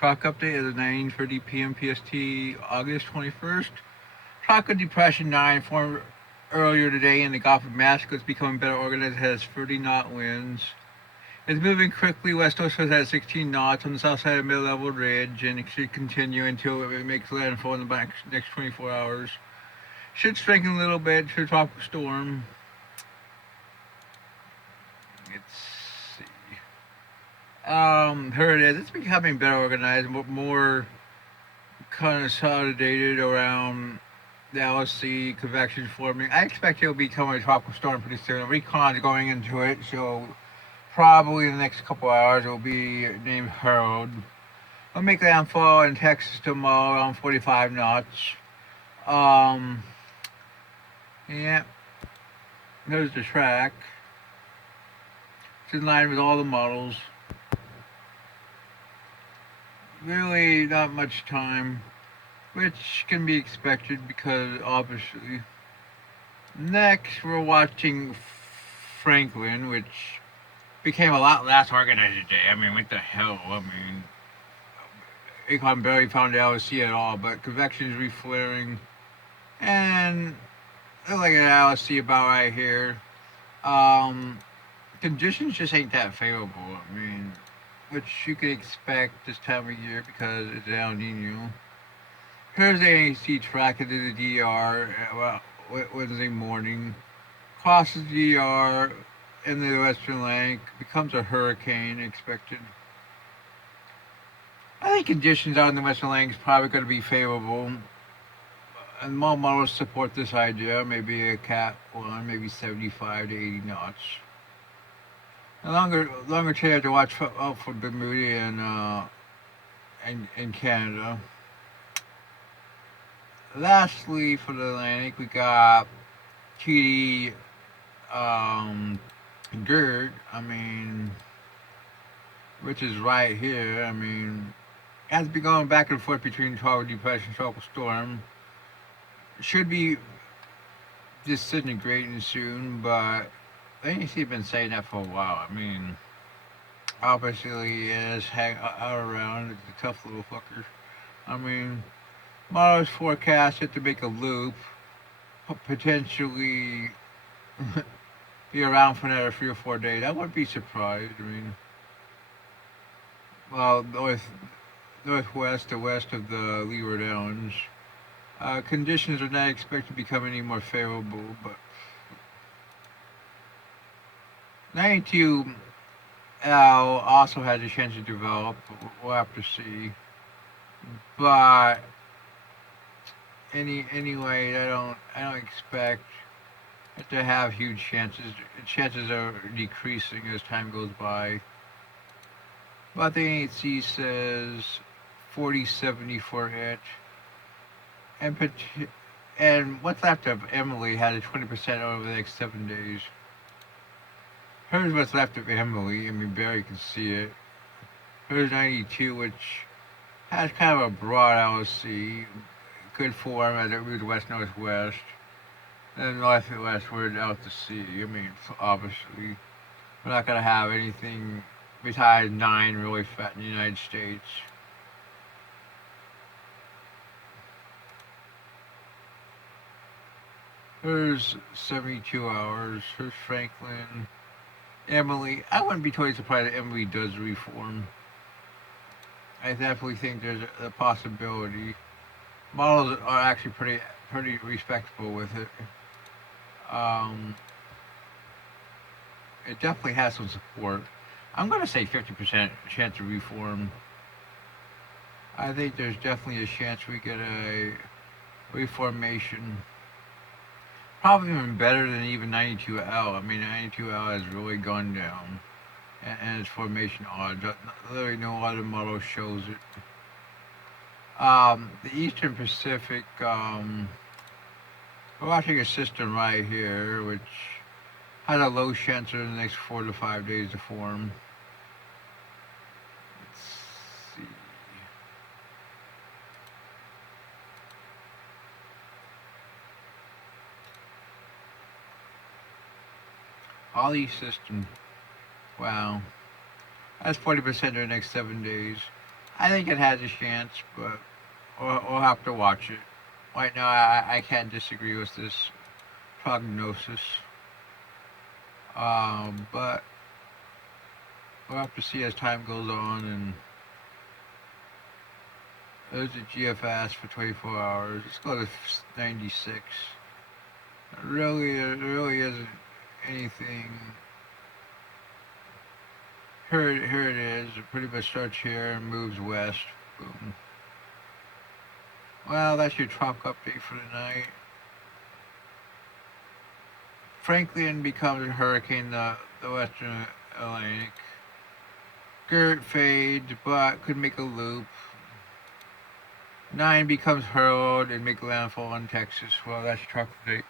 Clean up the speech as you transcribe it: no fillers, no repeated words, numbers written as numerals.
Shock update at 9:30 p.m. PST, August 21st. Tropical Depression 9 formed earlier today in the Gulf of Mexico. It's becoming better organized. It has 30 knot winds. It's moving quickly west northwest at 16 knots on the south side of mid-level ridge, and it should continue until it makes landfall in the next 24 hours. Should strengthen a little bit to a tropical storm. Let's see. Here it is. It's becoming better organized, more consolidated around the LSC convection forming. I expect it'll become a tropical storm pretty soon. Recon is going into it, so probably in the next couple hours it will be named Harold. It'll make landfall in Texas tomorrow around 45 knots. Um, yeah, there's the track. It's in line with all the models. Really not much time, which can be expected because obviously. Next, we're watching Franklin, which became a lot less organized today. I mean, what the hell? I mean, Akon barely found the LSC at all, but convection is reflaring, and look like an LSC about right here. Um, Conditions just ain't that favorable. I mean, which you could expect this time of year because it's El Nino. Here's the AC track into the DR Wednesday morning. Crosses the DR in the Western Atlantic, becomes a hurricane expected. I think conditions out in the Western Atlantic is probably going to be favorable. And more models support this idea, maybe a Cat 1, maybe 75 to 80 knots. A longer tail have to watch out for Bermuda and Canada. Lastly, for the Atlantic, we got TD Gert. I mean, which is right here. I mean, has been going back and forth between tropical depression and tropical storm. Should be disintegrating soon, but I think he's been saying that for a while. I mean, obviously, it is hang out around. It's a tough little fucker. I mean, Mars forecasted to make a loop, potentially be around for another 3 or 4 days. I wouldn't be surprised. I mean, well, northwest to west of the Leeward Islands. Conditions are not expected to become any more favorable, but 92L also has a chance to develop. We'll have to see. But anyway, I don't expect it to have huge chances. Chances are decreasing as time goes by. But the NHC says 40-70 for it. And what's left of Emily has a 20% over the next 7 days. Here's what's left of Emily. I mean, Barry can see it. Here's 92, which has kind of a broad LSC. Good form as it moves west-northwest. Then northwestward out to sea. I mean, obviously, we're not going to have anything besides 9 really fat in the United States. Here's 72 hours. Here's Franklin. Emily. I wouldn't be totally surprised if Emily does reform. I definitely think there's a possibility. Models are actually pretty respectable with it. Um, it definitely has some support. I'm going to say 50% chance of reform. I think there's definitely a chance we get a reformation. Probably even better than even 92L. I mean, 92L has really gone down. And its formation odds. Literally no other model shows it. The Eastern Pacific, we're watching a system right here, which has a low chance in the next 4 to 5 days to form. Let's see. All these systems, wow. That's 40% in the next 7 days. I think it has a chance, but we'll have to watch it. Right now, I can't disagree with this prognosis. But we'll have to see as time goes on. And there's a GFS for 24 hours. Let's go to 96. There really isn't anything. Here it is. It pretty much starts here and moves west. Boom. Well, that's your tropical update for tonight. Franklin becomes a hurricane, the western Atlantic. Gert fades, but could make a loop. 9 becomes hurled and make landfall in Texas. Well, that's tropical update.